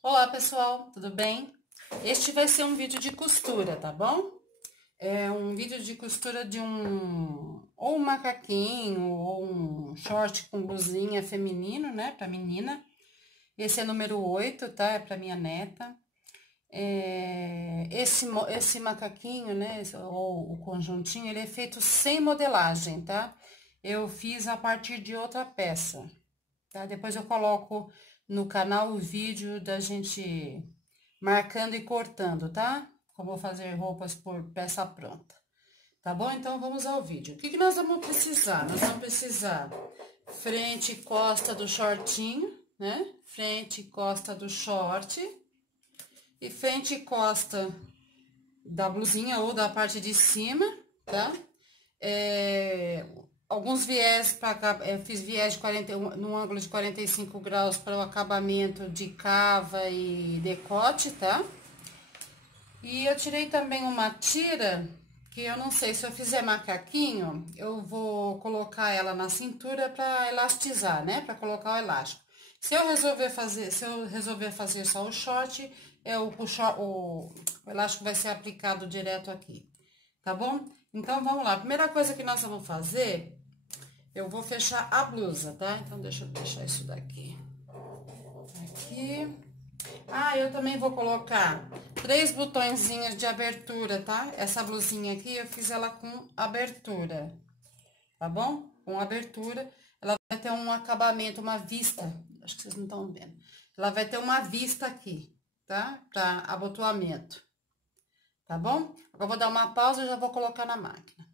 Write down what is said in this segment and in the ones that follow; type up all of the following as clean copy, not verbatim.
Olá pessoal, tudo bem? Este vai ser um vídeo de costura, tá bom? É um vídeo de costura de ou um macaquinho ou um short com blusinha feminino, né, pra menina. Esse é número 8, tá? É pra minha neta. Esse macaquinho, né, ou o conjuntinho, ele é feito sem modelagem, tá? Eu fiz a partir de outra peça, tá? Depois eu coloco no canal o vídeo da gente marcando e cortando, tá? Como fazer roupas por peça pronta. Tá bom? Então, vamos ao vídeo. O que nós vamos precisar? Nós vamos precisar frente e costa do shortinho, né? Frente e costa do short. E frente e costa da blusinha ou da parte de cima, tá? Alguns viés para fiz viés de 41, no ângulo de 45 graus para o acabamento de cava e decote, tá? E eu tirei também uma tira, que eu não sei, se eu fizer macaquinho, eu vou colocar ela na cintura para elastizar, né? Para colocar o elástico. Se eu resolver fazer só o short, o elástico vai ser aplicado direto aqui, tá bom? Então, vamos lá. A primeira coisa que nós vamos fazer, eu vou fechar a blusa, tá? Então, deixa eu deixar isso daqui. Aqui. Eu também vou colocar 3 botõezinhos de abertura, tá? Essa blusinha aqui, eu fiz ela com abertura, tá bom? Com abertura, ela vai ter um acabamento, uma vista, acho que vocês não estão vendo. Ela vai ter uma vista aqui, tá? Pra abotoamento, tá bom? Agora eu vou dar uma pausa e já vou colocar na máquina.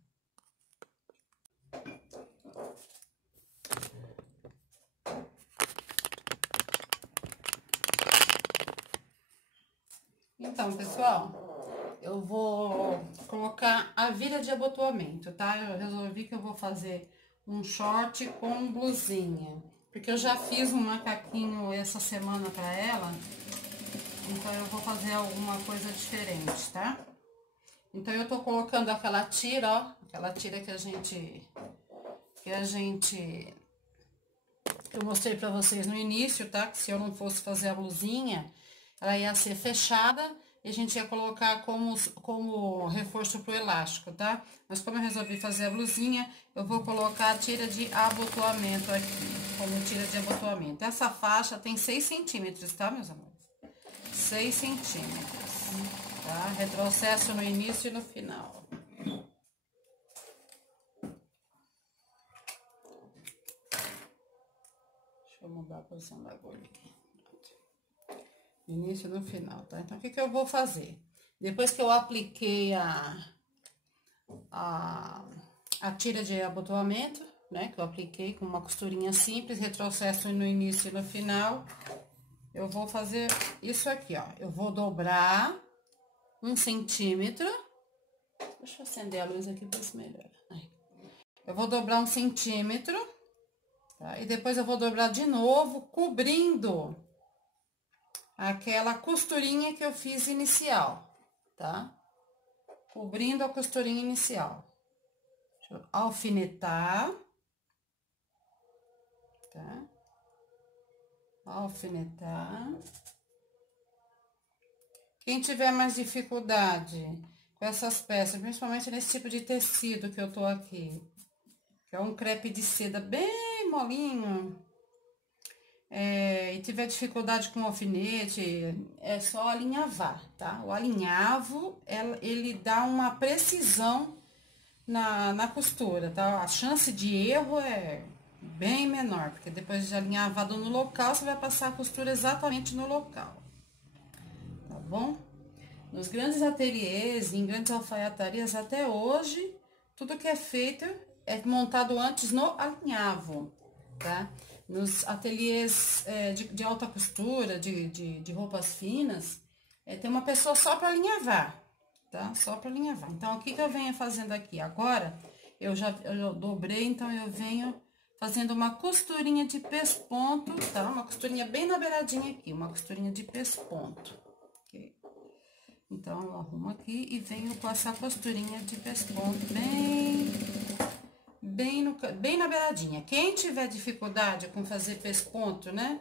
Então, pessoal, eu vou colocar a vira de abotoamento, tá? Eu resolvi que eu vou fazer um short com blusinha, porque eu já fiz um macaquinho essa semana pra ela, então eu vou fazer alguma coisa diferente, tá? Então, eu tô colocando aquela tira, ó, aquela tira que eu mostrei pra vocês no início, tá? Que se eu não fosse fazer a blusinha, ela ia ser fechada e a gente ia colocar como reforço pro elástico, tá? Mas como eu resolvi fazer a blusinha, eu vou colocar a tira de abotoamento aqui, como tira de abotoamento. Essa faixa tem 6 centímetros, tá, meus amores? 6 centímetros, tá? Retrocesso no início e no final. Deixa eu mudar a posição da agulha aqui. No início e no final, tá? Então, o que eu vou fazer? Depois que eu apliquei a tira de abotoamento, né? Que eu apliquei com uma costurinha simples, retrocesso no início e no final, eu vou fazer isso aqui, ó. Eu vou dobrar 1 centímetro. Deixa eu acender a luz aqui pra ver se melhora. Eu vou dobrar 1 centímetro, tá? E depois eu vou dobrar de novo, cobrindo aquela costurinha que eu fiz inicial, tá? Cobrindo a costurinha inicial. Deixa eu alfinetar, tá? Alfinetar. Quem tiver mais dificuldade com essas peças, principalmente nesse tipo de tecido que eu tô aqui, que é um crepe de seda bem molinho, e tiver dificuldade com alfinete, é só alinhavar, tá? O alinhavo, ele dá uma precisão na costura, tá? A chance de erro é bem menor, porque depois de alinhavado no local, você vai passar a costura exatamente no local, tá bom? Nos grandes ateliês, em grandes alfaiatarias, até hoje, tudo que é feito é montado antes no alinhavo, tá? Nos ateliês de alta costura, de roupas finas, tem uma pessoa só para alinhavar, tá? Só para alinhavar. Então, o que eu venho fazendo aqui? Agora, eu dobrei, então eu venho fazendo uma costurinha de pesponto, tá? Uma costurinha bem na beiradinha aqui, uma costurinha de pesponto, ok? Então, eu arrumo aqui e venho com essa costurinha de pesponto bem na beiradinha. Quem tiver dificuldade com fazer pesponto, né?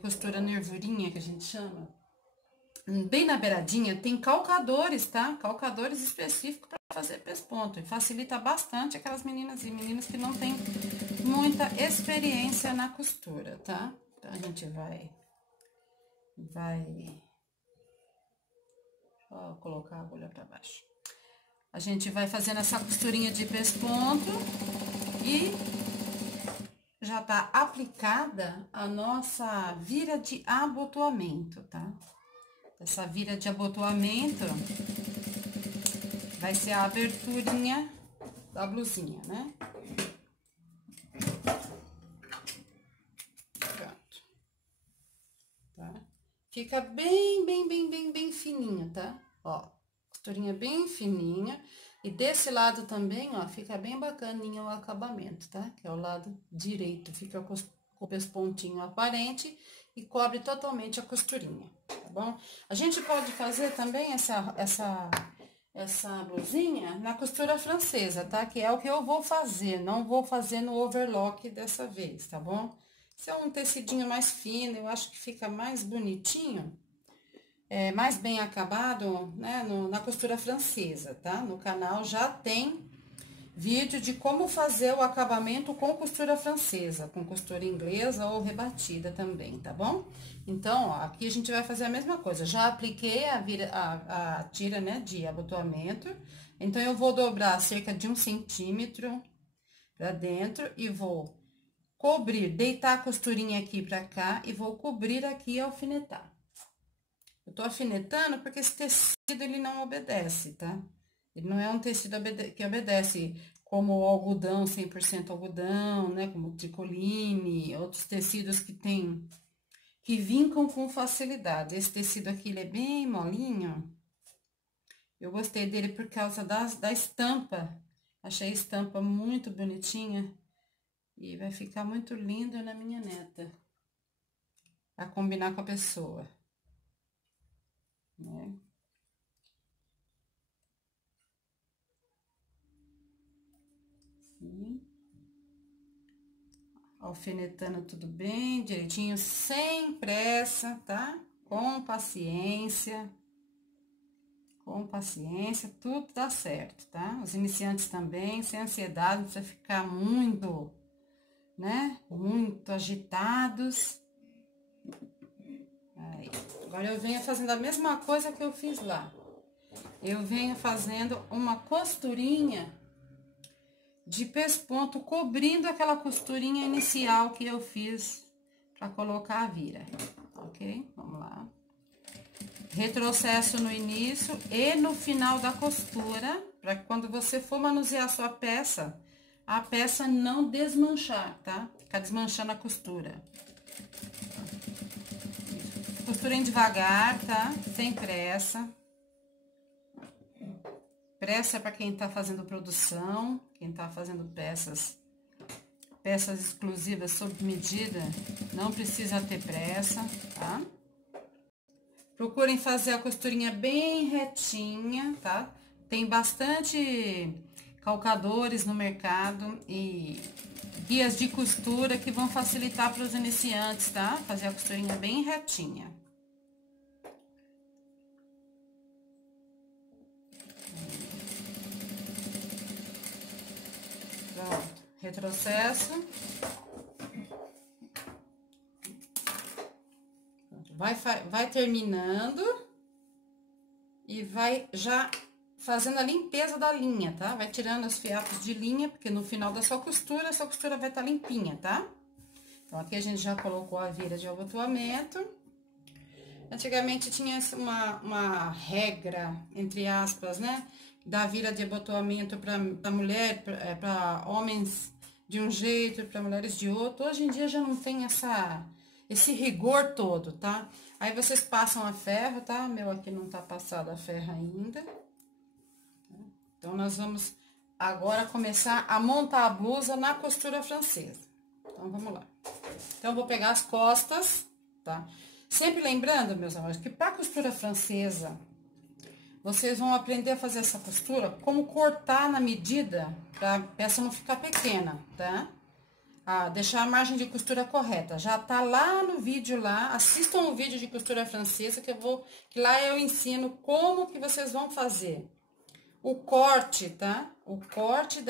costura nervurinha, que a gente chama. Bem na beiradinha tem calcadores, tá? Calcadores específicos para fazer pesponto. E facilita bastante aquelas meninas e meninos que não têm muita experiência na costura, tá? Então, a gente vai... Ó, colocar a agulha para baixo. A gente vai fazendo essa costurinha de pesponto e já tá aplicada a nossa vira de abotoamento, tá? Essa vira de abotoamento vai ser a aberturinha da blusinha, né? Pronto. Tá? Fica bem fininho, tá? Ó, costurinha bem fininha. E desse lado também, ó, fica bem bacaninha o acabamento, tá? Que é o lado direito, fica com o pespontinho aparente e cobre totalmente a costurinha, tá bom? A gente pode fazer também essa blusinha na costura francesa, tá? Que é o que eu vou fazer, não vou fazer no overlock dessa vez, tá bom? Se é um tecidinho mais fino, eu acho que fica mais bonitinho, mais bem acabado, né, na costura francesa, tá? No canal já tem vídeo de como fazer o acabamento com costura francesa, com costura inglesa ou rebatida também, tá bom? Então, ó, aqui a gente vai fazer a mesma coisa. Já apliquei a tira, né, de abotoamento. Então, eu vou dobrar cerca de 1 centímetro pra dentro e vou cobrir, deitar a costurinha aqui pra cá e vou cobrir aqui e alfinetar. Eu tô alfinetando porque esse tecido, ele não obedece, tá? Ele não é um tecido que obedece como o algodão, 100% algodão, né? Como o tricoline, outros tecidos que vincam com facilidade. Esse tecido aqui, ele é bem molinho. Eu gostei dele por causa da estampa. Achei a estampa muito bonitinha. E vai ficar muito lindo na minha neta. Pra combinar com a pessoa. Né? Assim. Alfinetando tudo bem, direitinho, sem pressa, tá? Com paciência. Com paciência, tudo dá certo, tá? Os iniciantes também, sem ansiedade, não precisa ficar muito, né? Muito agitados. Aí. Agora, eu venho fazendo a mesma coisa que eu fiz lá. Eu venho fazendo uma costurinha de pesponto, cobrindo aquela costurinha inicial que eu fiz para colocar a vira, ok? Vamos lá. Retrocesso no início e no final da costura, para que quando você for manusear a sua peça, a peça não desmanchar, tá? Ficar desmanchando a costura. Costurem devagar, tá? Sem pressa. Pressa para quem tá fazendo produção, quem tá fazendo peças exclusivas sob medida, não precisa ter pressa, tá? Procurem fazer a costurinha bem retinha, tá? Tem bastante calcadores no mercado e guias de costura que vão facilitar para os iniciantes, tá? Fazer a costurinha bem retinha. Pronto, retrocesso. Vai terminando e vai já fazendo a limpeza da linha, tá? Vai tirando os fiapos de linha, porque no final da sua costura vai estar limpinha, tá? Então, aqui a gente já colocou a vira de abotoamento. Antigamente tinha uma regra, entre aspas, né? Da vira de abotoamento para mulher, para homens de um jeito, para mulheres de outro. Hoje em dia já não tem esse rigor todo, tá? Aí vocês passam a ferro, tá? Meu aqui não tá passado a ferro ainda. Então, nós vamos agora começar a montar a blusa na costura francesa. Então, vamos lá. Então, eu vou pegar as costas, tá? Sempre lembrando, meus amores, que pra costura francesa, vocês vão aprender a fazer essa costura, como cortar na medida, pra peça não ficar pequena, tá? deixar a margem de costura correta. Já tá lá no vídeo lá, assistam o vídeo de costura francesa que lá eu ensino como que vocês vão fazer o corte, tá? O corte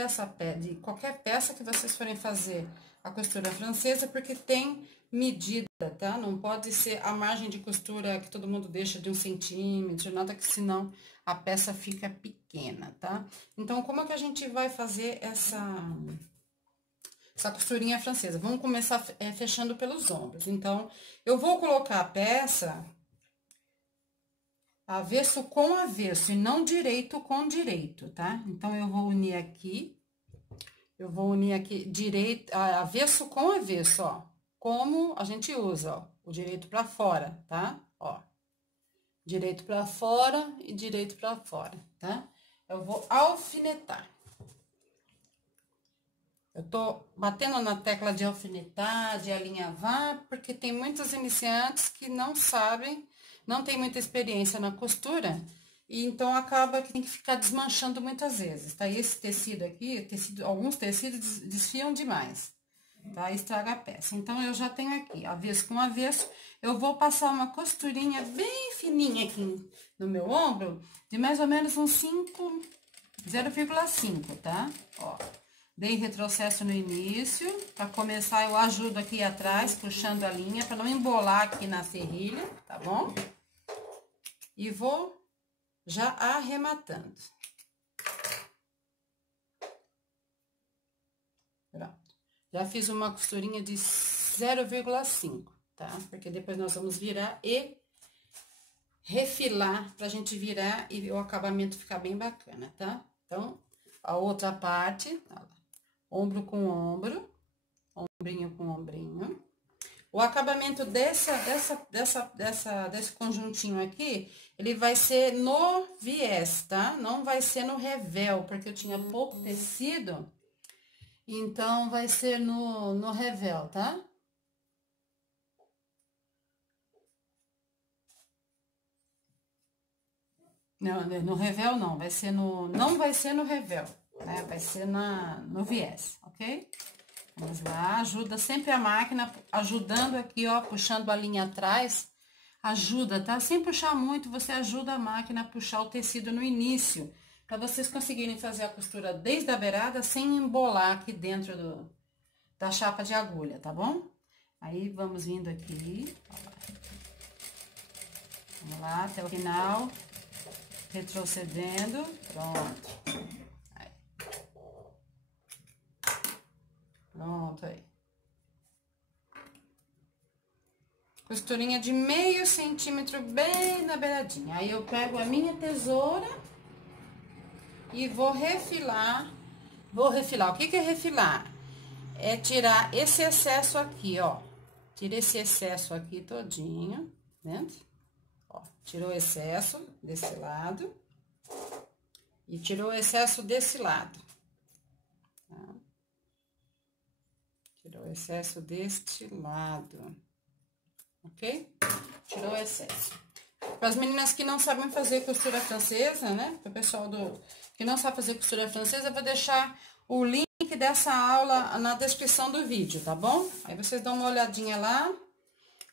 de qualquer peça que vocês forem fazer a costura francesa, porque tem medida, tá? Não pode ser a margem de costura que todo mundo deixa de 1 centímetro, nada, que senão a peça fica pequena, tá? Então, como é que a gente vai fazer essa costurinha francesa? Vamos começar fechando pelos ombros. Então, eu vou colocar a peça avesso com avesso e não direito com direito, tá? Então, eu vou unir aqui direito, avesso com avesso, ó. Como a gente usa, ó, o direito pra fora, tá? Ó, direito pra fora e direito pra fora, tá? Eu vou alfinetar. Eu tô batendo na tecla de alfinetar, de alinhavar, porque tem muitos iniciantes que não sabem, não tem muita experiência na costura, e então acaba que tem que ficar desmanchando muitas vezes, tá? E esse tecido aqui, alguns tecidos desfiam demais, tá? Estraga a peça. Então, eu já tenho aqui, avesso com avesso, eu vou passar uma costurinha bem fininha aqui no meu ombro, de mais ou menos uns 0,5, tá? Ó, dei retrocesso no início, pra começar eu ajudo aqui atrás, puxando a linha, pra não embolar aqui na serrilha, tá bom? E vou já arrematando. Pronto. Já fiz uma costurinha de 0,5, tá? Porque depois nós vamos virar e refilar pra gente virar e o acabamento ficar bem bacana, tá? Então, a outra parte, ó lá, ombro com ombro, ombrinho com ombrinho. O acabamento desse conjuntinho aqui, ele vai ser no viés, tá? Não vai ser no revel, porque eu tinha pouco tecido, então vai ser no revel, tá? Não, no revel não, vai ser não vai ser no revel, né? Vai ser no viés, ok? Vamos lá, ajuda sempre a máquina, ajudando aqui, ó, puxando a linha atrás, ajuda, tá? Sem puxar muito, você ajuda a máquina a puxar o tecido no início, para vocês conseguirem fazer a costura desde a beirada, sem embolar aqui dentro da chapa de agulha, tá bom? Aí, vamos vindo aqui, vamos lá, até o final, retrocedendo, pronto. Pronto, aí. Costurinha de meio centímetro bem na beiradinha. Aí, eu pego a minha tesoura e vou refilar. O que é refilar? É tirar esse excesso aqui, ó. Tira esse excesso aqui todinho, vendo? Ó, tirou o excesso desse lado. E tirou o excesso desse lado. Tá? Tirou o excesso deste lado, ok? Tirou o excesso. Para as meninas que não sabem fazer costura francesa, né? Para o pessoal que não sabe fazer costura francesa, eu vou deixar o link dessa aula na descrição do vídeo, tá bom? Aí vocês dão uma olhadinha lá,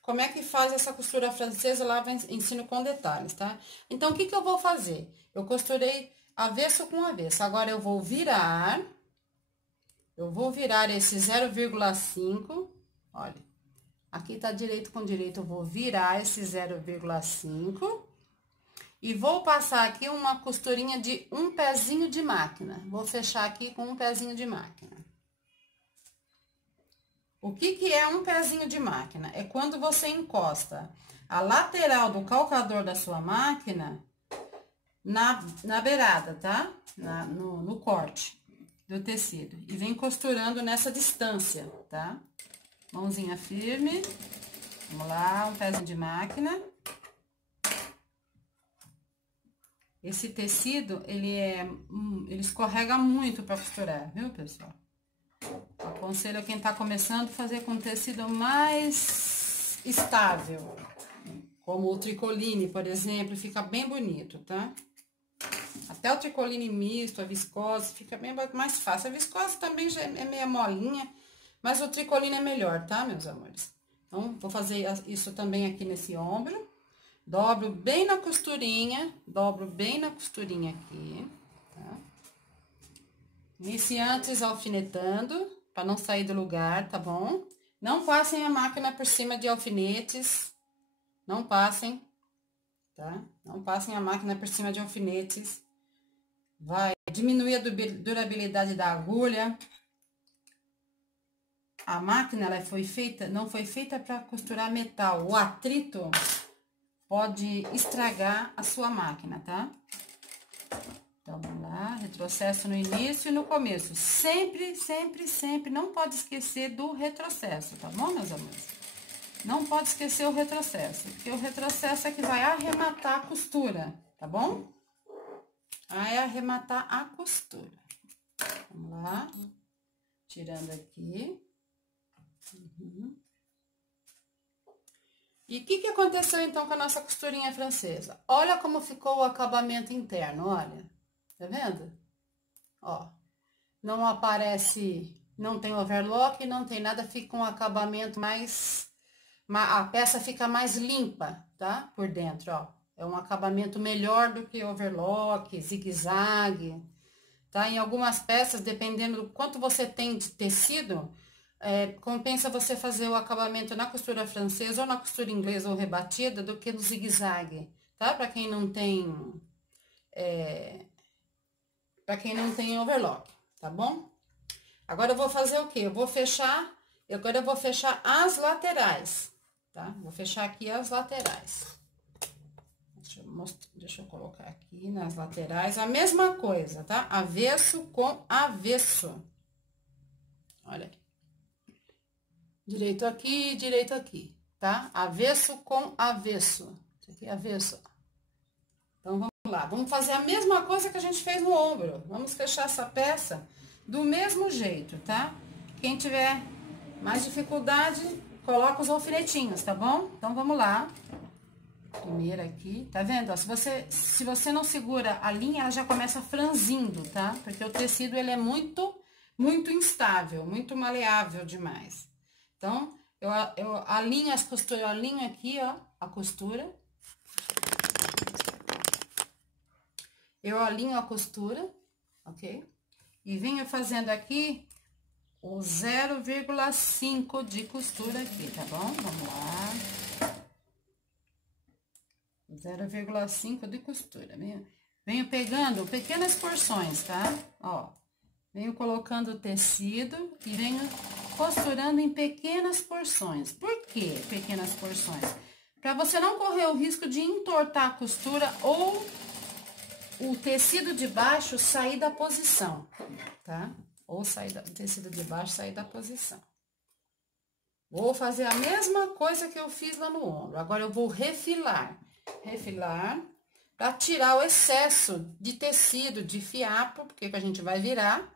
como é que faz essa costura francesa, lá eu ensino com detalhes, tá? Então, o que que eu vou fazer? Eu costurei avesso com avesso, agora eu vou virar esse 0,5, olha, aqui tá direito com direito, eu vou virar esse 0,5 e vou passar aqui uma costurinha de um pezinho de máquina. Vou fechar aqui com um pezinho de máquina. O que que é um pezinho de máquina? É quando você encosta a lateral do calcador da sua máquina na beirada, tá? No corte do tecido. E vem costurando nessa distância, tá? Mãozinha firme. Vamos lá, um pezinho de máquina. Esse tecido, ele escorrega muito para costurar, viu, pessoal? Aconselho a quem tá começando a fazer com tecido mais estável, como o tricoline, por exemplo, fica bem bonito, tá? Até o tricoline misto, a viscose, fica bem mais fácil. A viscose também já é meio molinha, mas o tricoline é melhor, tá, meus amores? Então, vou fazer isso também aqui nesse ombro. Dobro bem na costurinha aqui, tá? Inicie antes alfinetando, para não sair do lugar, tá bom? Não passem a máquina por cima de alfinetes, não passem, tá? Não passem a máquina por cima de alfinetes, vai diminuir a durabilidade da agulha. A máquina, ela não foi feita para costurar metal, o atrito pode estragar a sua máquina, tá? Então, vamos lá, retrocesso no início e no começo. Sempre, sempre, sempre, não pode esquecer do retrocesso, tá bom, meus amores? Não pode esquecer o retrocesso, porque o retrocesso é que vai arrematar a costura, tá bom? Vai arrematar a costura. Vamos lá, tirando aqui. Uhum. E o que aconteceu, então, com a nossa costurinha francesa? Olha como ficou o acabamento interno, olha. Tá vendo? Ó, não aparece, não tem overlock, não tem nada, fica um acabamento mais... A peça fica mais limpa, tá? Por dentro, ó. É um acabamento melhor do que overlock, zigue-zague, tá? Em algumas peças, dependendo do quanto você tem de tecido... compensa você fazer o acabamento na costura francesa ou na costura inglesa ou rebatida do que no zigue-zague, tá? Para quem não tem, para quem não tem overlock, tá bom? Agora eu vou fazer o quê? Agora eu vou fechar as laterais, tá? Vou fechar aqui as laterais. Deixa eu colocar aqui nas laterais a mesma coisa, tá? Avesso com avesso. Olha aqui. Direito aqui, tá? Avesso com avesso. Isso aqui é avesso. Então, vamos lá. Vamos fazer a mesma coisa que a gente fez no ombro. Vamos fechar essa peça do mesmo jeito, tá? Quem tiver mais dificuldade, coloca os alfinetinhos, tá bom? Então, vamos lá. Primeiro aqui, tá vendo? Ó, se você não segura a linha, ela já começa franzindo, tá? Porque o tecido, ele é muito instável, muito maleável demais. Então, eu alinho as costuras, eu alinho aqui, ó, a costura. Eu alinho a costura, ok? E venho fazendo aqui o 0,5 de costura aqui, tá bom? Vamos lá. 0,5 de costura. Venho pegando pequenas porções, tá? Ó, venho colocando o tecido e venho costurando em pequenas porções. Por que pequenas porções? Para você não correr o risco de entortar a costura ou o tecido de baixo sair da posição, tá? Ou o tecido de baixo sair da posição. Vou fazer a mesma coisa que eu fiz lá no ombro. Agora, eu vou refilar para tirar o excesso de tecido, de fiapo, porque que a gente vai virar,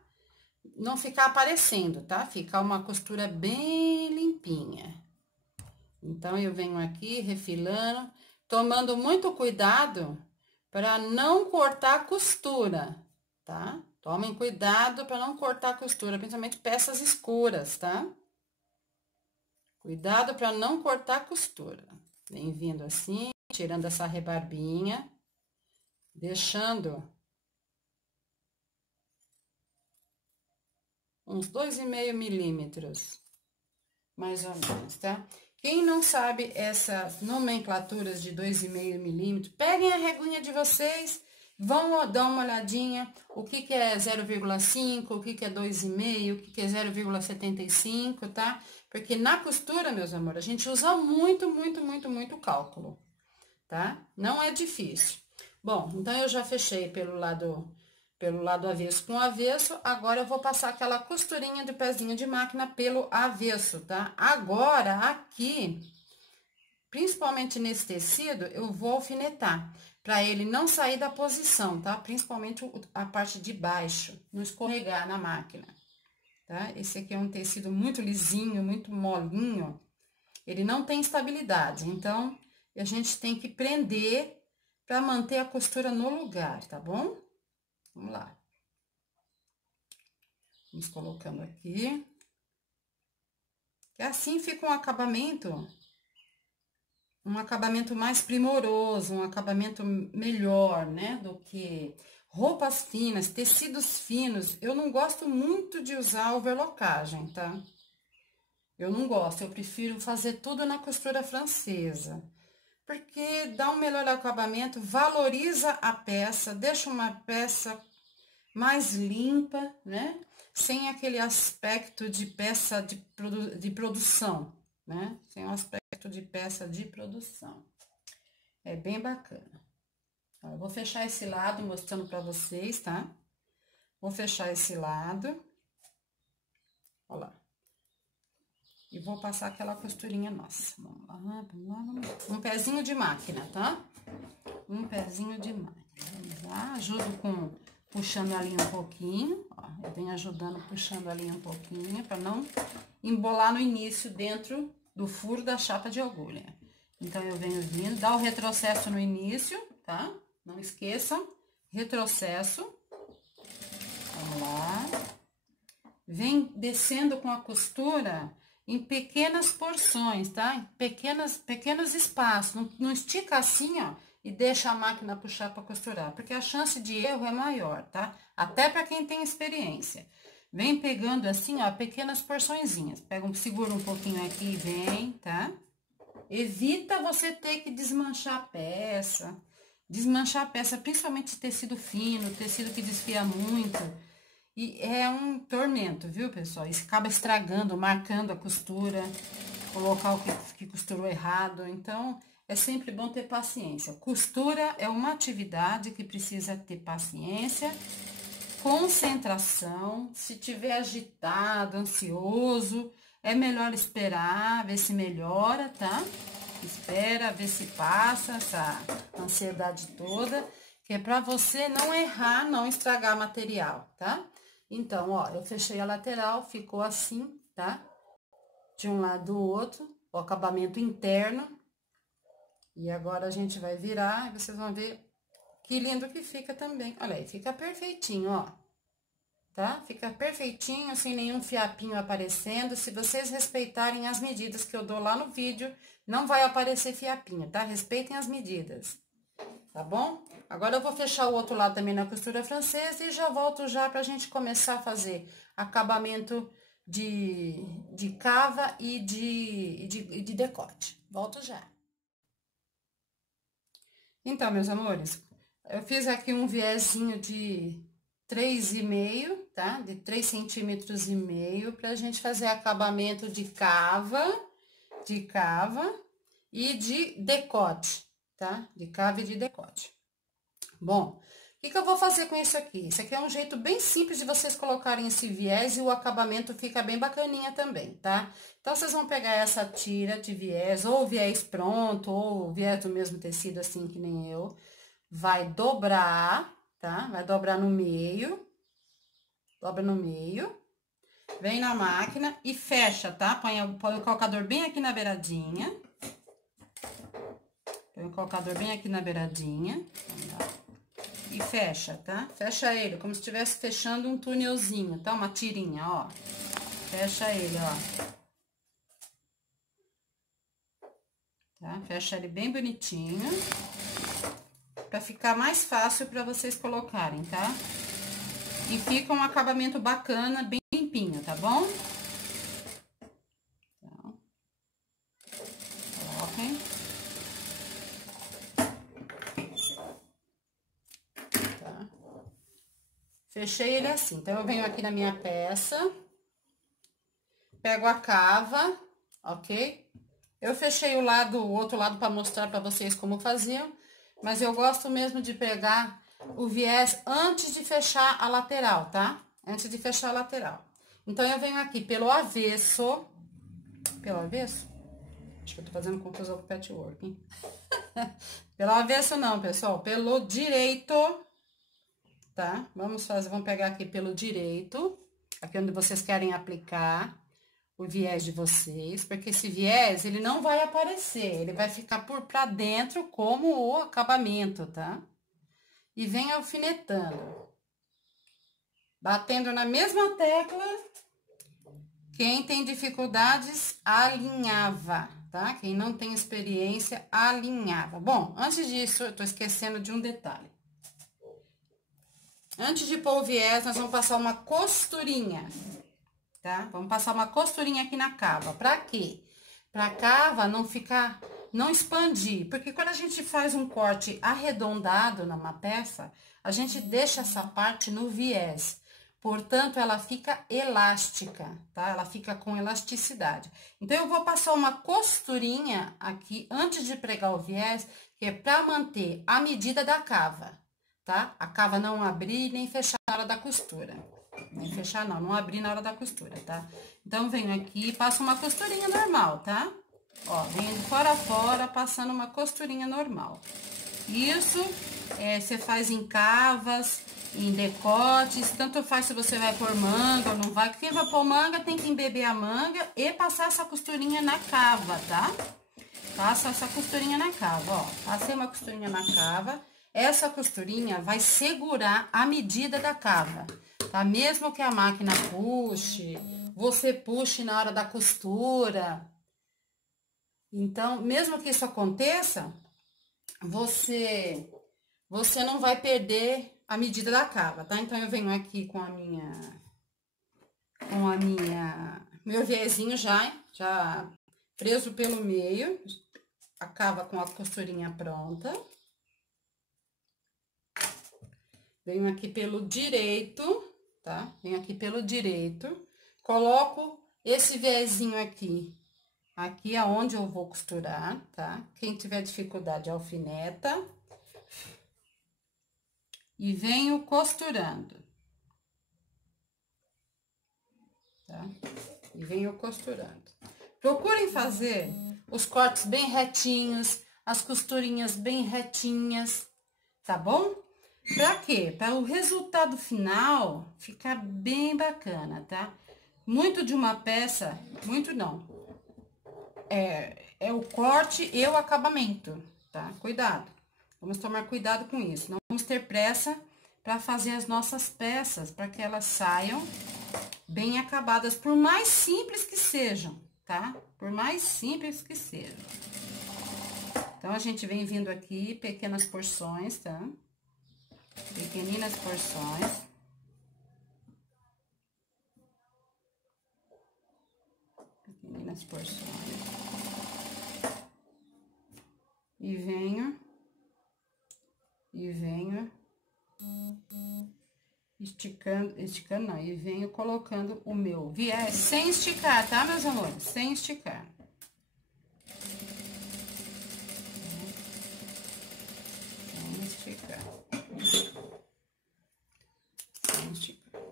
não ficar aparecendo, tá? Ficar uma costura bem limpinha. Então, eu venho aqui refilando, tomando muito cuidado para não cortar a costura, tá? Tomem cuidado para não cortar a costura, principalmente peças escuras, tá? Cuidado para não cortar a costura. Vem vindo assim, tirando essa rebarbinha, deixando uns 2,5 milímetros, mais ou menos, tá? Quem não sabe essas nomenclaturas de 2,5 milímetros, peguem a reguinha de vocês, vão dar uma olhadinha, o que que é 0,5, o que que é 2,5, o que que é 0,75, tá? Porque na costura, meus amores, a gente usa muito cálculo, tá? Não é difícil. Bom, então eu já fechei pelo lado avesso com avesso, agora eu vou passar aquela costurinha do pezinho de máquina pelo avesso, tá? Agora, aqui, principalmente nesse tecido, eu vou alfinetar, para ele não sair da posição, tá? Principalmente a parte de baixo, não escorregar na máquina, tá? Esse aqui é um tecido muito lisinho, muito molinho, ele não tem estabilidade, então, a gente tem que prender para manter a costura no lugar, tá bom? Vamos lá. Vamos colocando aqui. Que assim fica um acabamento mais primoroso, um acabamento melhor, né? Do que roupas finas, tecidos finos. Eu não gosto muito de usar overlockagem, tá? Eu não gosto, eu prefiro fazer tudo na costura francesa. Porque dá um melhor acabamento, valoriza a peça, deixa uma peça mais limpa, né? Sem aquele aspecto de peça de produção, né? Sem o aspecto de peça de produção. É bem bacana. Eu vou fechar esse lado mostrando pra vocês, tá? Vou fechar esse lado. Olha lá. E vou passar aquela costurinha nossa. Vamos lá, vamos lá, vamos lá. Um pezinho de máquina, tá? Um pezinho de máquina. Vamos lá, ajudo com puxando a linha um pouquinho, ó. Eu venho ajudando, puxando a linha um pouquinho, pra não embolar no início dentro do furo da chapa de agulha. Então, eu venho vindo, dá o retrocesso no início, tá? Não esqueçam, retrocesso. Vamos lá. Vem descendo com a costura em pequenas porções, tá? Em pequenos espaços. Não estica assim, ó, e deixa a máquina puxar para costurar, porque a chance de erro é maior, tá? Até para quem tem experiência. Vem pegando assim, ó, pequenas porçõezinhas. Segura um pouquinho aqui e vem, tá? Evita você ter que desmanchar a peça. Desmanchar a peça, principalmente tecido fino, tecido que desfia muito. E é um tormento, viu, pessoal? Isso acaba estragando, marcando a costura, colocar o que costurou errado. Então, é sempre bom ter paciência. Costura é uma atividade que precisa ter paciência, concentração. Se tiver agitado, ansioso, é melhor esperar, ver se melhora, tá? Espera, ver se passa essa ansiedade toda, que é pra você não errar, não estragar material, tá? Então, ó, eu fechei a lateral, ficou assim, tá? De um lado do outro, o acabamento interno. E agora a gente vai virar e vocês vão ver que lindo que fica também. Olha aí, fica perfeitinho, ó. Tá? Fica perfeitinho, sem nenhum fiapinho aparecendo. Se vocês respeitarem as medidas que eu dou lá no vídeo, não vai aparecer fiapinho, tá? Respeitem as medidas, tá bom? Agora, eu vou fechar o outro lado também na costura francesa e já volto já pra gente começar a fazer acabamento de cava e de decote. Volto já. Então, meus amores, eu fiz aqui um viezinho de 3,5, tá? De 3,5 cm pra gente fazer acabamento de cava e de decote, tá? De cava e de decote. Bom, o que eu vou fazer com isso aqui? Isso aqui é um jeito bem simples de vocês colocarem esse viés e o acabamento fica bem bacaninha também, tá? Então, vocês vão pegar essa tira de viés, ou viés pronto, ou viés do mesmo tecido, assim que nem eu. Vai dobrar, tá? Vai dobrar no meio. Dobra no meio. Vem na máquina e fecha, tá? Põe o calcador bem aqui na beiradinha. Põe o calcador bem aqui na beiradinha. E fecha, tá? Fecha ele como se estivesse fechando um túnelzinho, tá? Uma tirinha, ó. Fecha ele, ó. Tá? Fecha ele bem bonitinho. Pra ficar mais fácil pra vocês colocarem, tá? E fica um acabamento bacana, bem limpinho, tá bom? Então, coloquem. Tá? Fechei ele assim. Então, eu venho aqui na minha peça, pego a cava, ok? Eu fechei o outro lado pra mostrar pra vocês como faziam, mas eu gosto mesmo de pegar o viés antes de fechar a lateral, tá? Antes de fechar a lateral. Então, eu venho aqui pelo avesso. Pelo avesso? Acho que eu tô fazendo confusão com o patchwork, hein? Pelo avesso não, pessoal. Pelo direito, tá? Vamos pegar aqui pelo direito. Aqui onde vocês querem aplicar o viés de vocês. Porque esse viés, ele não vai aparecer. Ele vai ficar pra dentro como o acabamento, tá? E vem alfinetando. Batendo na mesma tecla Quem tem dificuldades, alinhava, tá? Quem não tem experiência, alinhava. Bom, antes disso, eu tô esquecendo de um detalhe. Antes de pôr o viés, nós vamos passar uma costurinha, tá? Vamos passar uma costurinha aqui na cava. Pra quê? Pra cava não ficar, não expandir. Porque quando a gente faz um corte arredondado numa peça, a gente deixa essa parte no viés. Portanto, ela fica elástica, tá? Ela fica com elasticidade. Então, eu vou passar uma costurinha aqui antes de pregar o viés, que é pra manter a medida da cava, tá? A cava não abrir nem fechar na hora da costura. Nem fechar não, não abrir na hora da costura, tá? Então, venho aqui e passo uma costurinha normal, tá? Ó, venho de fora a fora, passando uma costurinha normal. Isso, você faz em cavas, em decotes, tanto faz se você vai pôr manga ou não vai. Quem vai pôr manga tem que embeber a manga e passar essa costurinha na cava, tá? Passa essa costurinha na cava, ó. Passei uma costurinha na cava. Essa costurinha vai segurar a medida da cava, tá? Mesmo que a máquina puxe, você puxe na hora da costura. Então, mesmo que isso aconteça, você não vai perder a medida da cava, tá? Então, eu venho aqui com meu viezinho já preso pelo meio, a cava com a costurinha pronta. Venho aqui pelo direito, tá? Venho aqui pelo direito, coloco esse viezinho aqui aonde eu vou costurar, tá? Quem tiver dificuldade, alfineta. E venho costurando, tá? E venho costurando. Procurem fazer os cortes bem retinhos, as costurinhas bem retinhas, tá bom? Pra quê? Para o resultado final ficar bem bacana, tá? Muito de uma peça, muito não. É o corte e o acabamento, tá? Cuidado. Vamos tomar cuidado com isso. Não vamos ter pressa para fazer as nossas peças, para que elas saiam bem acabadas, por mais simples que sejam, tá? Por mais simples que sejam. Então, a gente vem vindo aqui, pequenas porções, tá? Pequeninas porções. Pequeninas porções. E venho esticando não, e venho colocando o meu viés sem esticar, tá, meus amores? Sem esticar. Sem esticar. Sem esticar.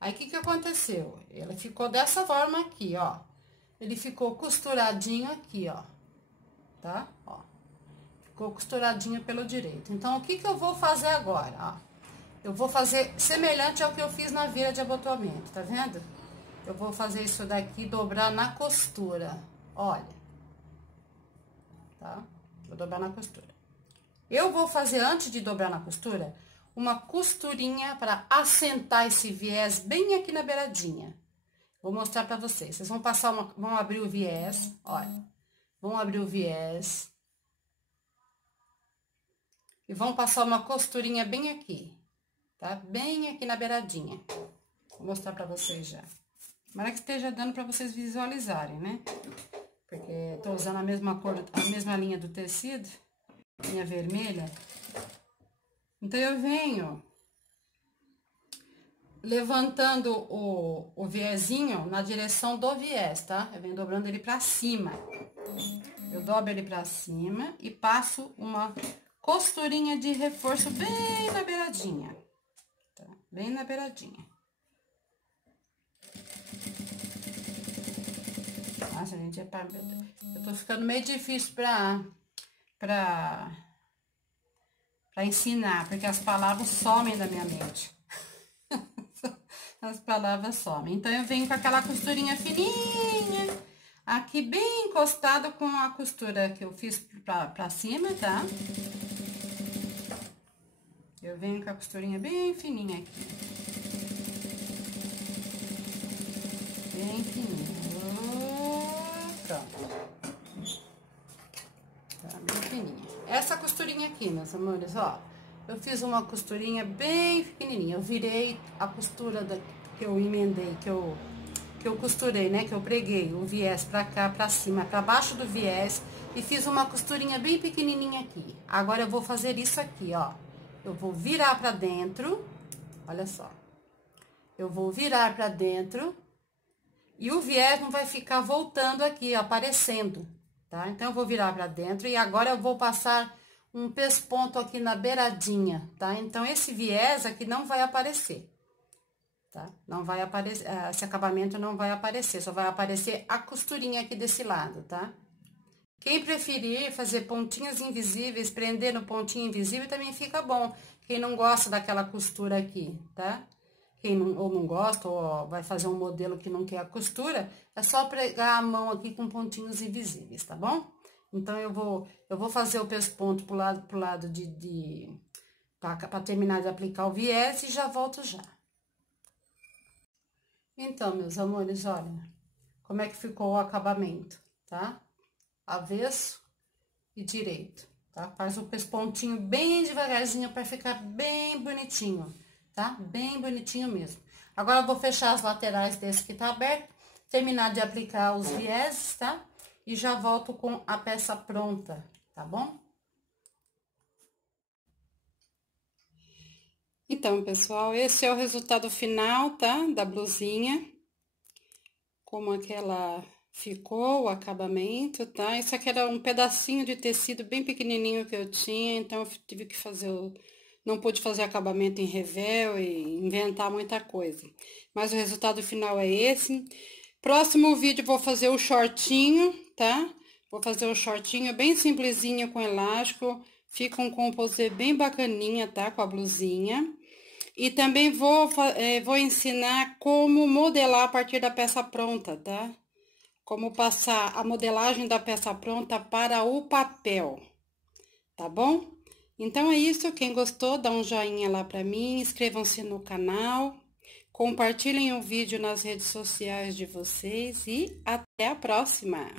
Aí, o que aconteceu? Ele ficou dessa forma aqui, ó. Ele ficou costuradinho aqui, ó. Tá? Ó. Ficou costuradinho pelo direito. Então, o que eu vou fazer agora, ó? Eu vou fazer semelhante ao que eu fiz na vira de abotoamento, tá vendo? Eu vou fazer isso daqui, dobrar na costura, olha. Tá? Vou dobrar na costura. Eu vou fazer, antes de dobrar na costura, uma costurinha para assentar esse viés bem aqui na beiradinha. Vou mostrar pra vocês. Vocês vão passar vão abrir o viés, olha. Vão abrir o viés. E vão passar uma costurinha bem aqui. Tá? Bem aqui na beiradinha. Vou mostrar pra vocês já. Tomara que esteja dando pra vocês visualizarem, né? Porque tô usando a mesma cor, a mesma linha do tecido, linha vermelha. Então, eu venho levantando o viezinho na direção do viés, tá? Eu venho dobrando ele pra cima. Eu dobro ele pra cima e passo uma costurinha de reforço bem na beiradinha. Bem na beiradinha. Nossa, gente, eu tô ficando meio difícil pra ensinar, porque as palavras somem da minha mente. As palavras somem. Então, eu venho com aquela costurinha fininha, aqui bem encostada com a costura que eu fiz pra cima, tá? Eu venho com a costurinha bem fininha aqui. Bem fininha. Pronto. Tá bem fininha. Essa costurinha aqui, meus amores, ó. Eu fiz uma costurinha bem pequenininha. Eu virei a costura que eu emendei, que eu costurei, né? Que eu preguei o viés pra cá, pra cima, pra baixo do viés. E fiz uma costurinha bem pequenininha aqui. Agora, eu vou fazer isso aqui, ó. Eu vou virar pra dentro. Olha só. Eu vou virar pra dentro. E o viés não vai ficar voltando aqui, aparecendo, tá? Então, eu vou virar pra dentro. E agora, eu vou passar um pesponto aqui na beiradinha, tá? Então, esse viés aqui não vai aparecer. Tá? Não vai aparecer, esse acabamento não vai aparecer, só vai aparecer a costurinha aqui desse lado, tá? Quem preferir fazer pontinhos invisíveis, prender no pontinho invisível, também fica bom. Quem não gosta daquela costura aqui, tá? Quem não gosta, ou vai fazer um modelo que não quer a costura, é só pregar a mão aqui com pontinhos invisíveis, tá bom? Então, eu vou fazer o pesponto pro lado pra terminar de aplicar o viés e já volto já. Então, meus amores, olha como é que ficou o acabamento, tá? Avesso e direito, tá? Faz o pespontinho bem devagarzinho para ficar bem bonitinho, tá? Bem bonitinho mesmo. Agora, eu vou fechar as laterais desse que tá aberto, terminar de aplicar os vieses, tá? E já volto com a peça pronta, tá bom? Então, pessoal, esse é o resultado final, tá? Da blusinha. Como aquela ficou, o acabamento, tá? Isso aqui era um pedacinho de tecido bem pequenininho que eu tinha, então eu tive que fazer não pude fazer acabamento em revel e inventar muita coisa. Mas o resultado final é esse. Próximo vídeo vou fazer o shortinho, tá? Vou fazer o shortinho bem simplesinho com elástico. Fica um composê bem bacaninha, tá? Com a blusinha. E também vou ensinar como modelar a partir da peça pronta, tá? Como passar a modelagem da peça pronta para o papel, tá bom? Então, é isso. Quem gostou, dá um joinha lá pra mim, inscrevam-se no canal, compartilhem o vídeo nas redes sociais de vocês e até a próxima!